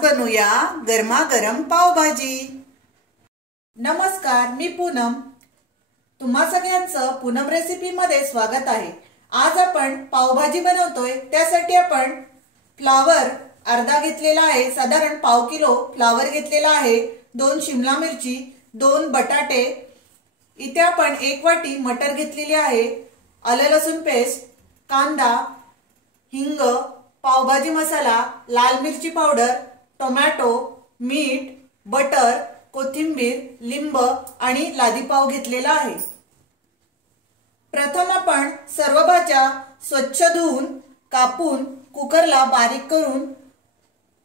बनवूया गरमागरम पावभाजी। नमस्कार, मी पूनम। तुम्हा सगळ्यांचं पूनम रेसिपी मध्ये स्वागत आहे। आज आपण पावभाजी बनवतोय। त्यासाठी आपण फ्लावर अर्धा घेतलेला आहे, साधारण पाव किलो फ्लावर घेतलेला आहे, 2 शिमला मिरची, 2 बटाटे, इथे आपण 1 वाटी मटर घेतलेली आहे, आलं लसूण पेस्ट, कांदा, हिंग, पावभाजी मसाला, लाल मिरची पावडर, टोमॅटो, मीठ, बटर, कोथिंबीर, लिंब आणि लादी पाव घेतलेला आहे। प्रथम आपण सर्व भाज्या स्वच्छ धुवून कापून कुकरला बारीक करून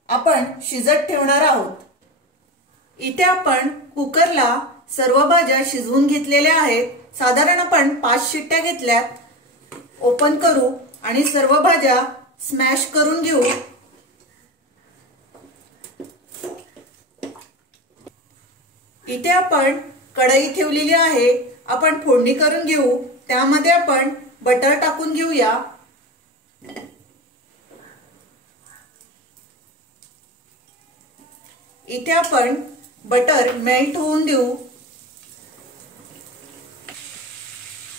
आपण शिजत ठेवणार आहोत। इथे आपण कुकरला सर्व भाज्या शिजवून घेतलेल्या आहेत। साधारण आपण 5 शिट्ट्या घेतल्यात। ओपन करू आणि सर्व भाज्या स्मॅश करून घेऊ। इथे आपण कढई ठेवलेली आहे, आपण फोडणी करून घेऊ। त्यामध्ये आपण बटर टाकून घेऊया। इथे आपण बटर मेल्ट होऊन देऊ।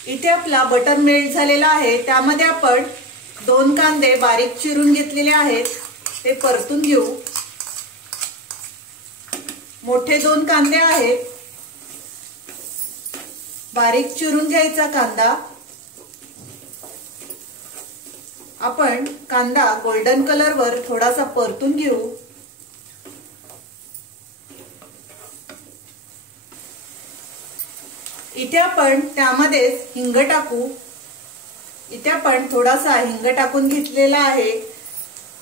इथे आपला बटर मेल्ट झालेला आहे। त्यामध्ये आपण 2 कांदे बारीक चिरून घेतलेले आहेत, ते परतून घेऊ। मोठे 2 कांदे आहेत, बारीक चिरून घ्यायचा कांदा। आपण कांदा गोल्डन कलर वर थोडासा परतून घेऊ। इथे आपण त्यामध्ये हिंग टाकू। इथे आपण थोडासा हिंग टाकून घेतलेला आहे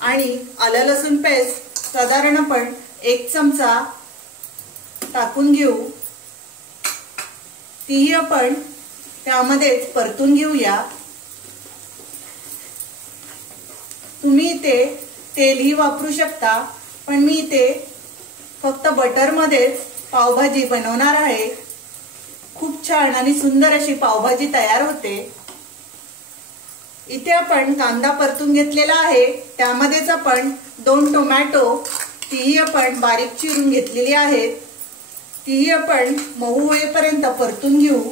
आणि आलं लसूण पेस्ट साधारण आपण 1 चमचा टाकून घेऊ। तीही आपण त्यामध्ये परतून घेऊया। तुम्ही इथे तेलही वापरू शकता, पण मी इथे फक्त बटर मध्येच पावभाजी बनवणार आहे। खूप छान आणि सुंदर अशी पावभाजी तयार होते। इथे आपण कांदा परतून घेतलेला आहे, त्यामध्येच आपण 2 टोमॅटो, तीही आपण बारीक चिरून घेतलेली आहेत, तीही आपण मऊ होईपर्यंत परतून घेऊ।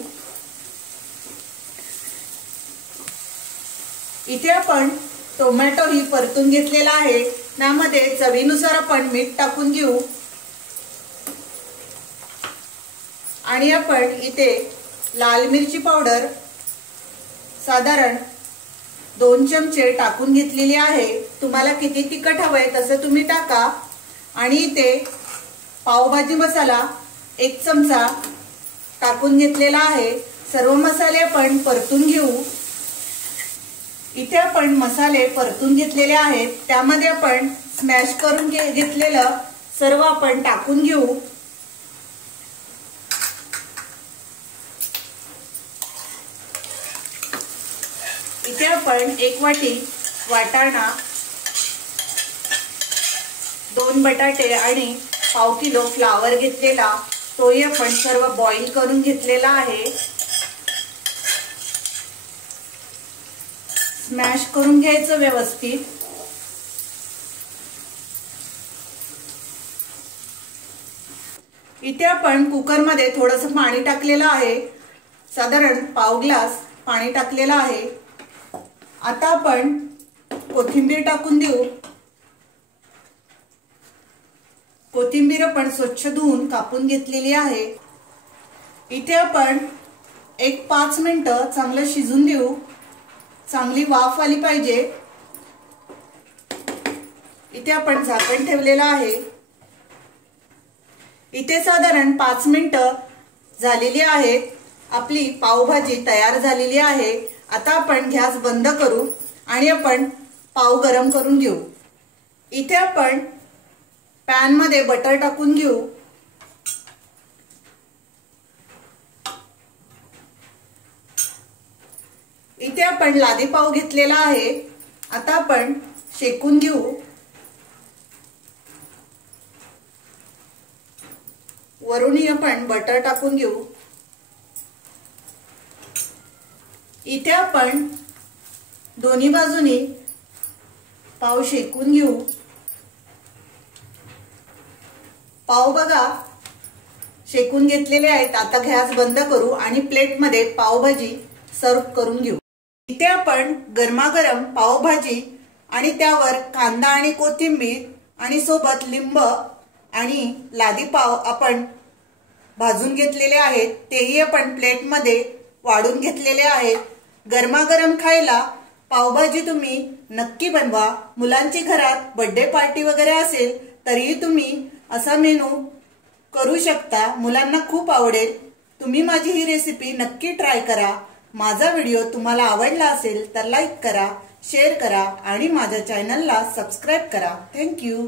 इथे आपण टोमॅटो ही परतून घेतलेला आहे, त्यामध्ये चवीनुसार आपण मीठ टाकून घेऊ आणि आपण इथे लाल मिरची पावडर साधारण 2 चमचे टाकून घेतलेली आहे। तुम्हाला किती तिखट हवंय तसं तुम्ही टाका। आणि इथे पावभाजी मसाला 1 चमचा टाकून घेतलेला आहे। सर्व मसाले आपण परतून घेऊ। इथे आपण मसाले परतून घेतलेले आहेत, त्यामध्ये आपण स्मॅश करून घेतलेलं सर्व आपण टाकून घेऊ। इथे आपण 1 वाटी वाटाणा, 2 बटाटे आणि पाव किलो फ्लावर घेतलेला, तोही आपण सर्व बॉईल करून घेतलेला आहे। स्मॅश करून घ्यायचं व्यवस्थित। इथे आपण कुकर मध्ये थोडंसं पाणी टाकलेलं आहे, साधारण पाव ग्लास पाणी टाकलेलं आहे। आता आपण कोथिंबीर टाकून देऊ। कोथिंबीर आपण स्वच्छ धुवून कापून घेतलेली आहे। इथे आपण 5 मिनिटं चांगलं शिजून देऊ। चांगली वाफ आली पाहिजे। इथे आपण झाकण ठेवलेलं आहे। इथे साधारण 5 मिनिटं झालेली आहेत। आपली पावभाजी तयार झालेली आहे। आता आपण गॅस बंद करू आणि आपण पाव गरम करून घेऊ। इथे आपण पॅन मध्ये बटर टाकून घेऊ। इथे आपण लादी पाव घेतलेला आहे, आता आपण शेकून घेऊ। वरूनही आपण बटर टाकून घेऊ। इथे आपण दोन्ही बाजूनी पाव शेकून घेऊ। पाव बघा शेकून घेतलेले आहेत। आता गॅस बंद करू आणि प्लेटमध्ये पावभाजी सर्व करून घेऊ। इथे आपण गरमागरम पावभाजी आणि त्यावर कांदा आणि कोथिंबीर आणि सोबत लिंब आणि लादी पाव आपण भाजून घेतलेले आहेत, तेही आपण प्लेटमध्ये वाढून घेतलेले आहेत। गरमागरम खायला पावभाजी तुम्ही नक्की बनवा। मुलांची घरात बर्थडे पार्टी वगैरे असेल तरीही तुम्ही असा मेनू करू शकता, मुलांना खूप आवडेल। तुम्ही माझी ही रेसिपी नक्की ट्राय करा। माझा व्हिडिओ तुम्हाला आवडला असेल तर लाईक करा, शेअर करा आणि माझ्या चॅनलला सबस्क्राइब करा। थँक्यू।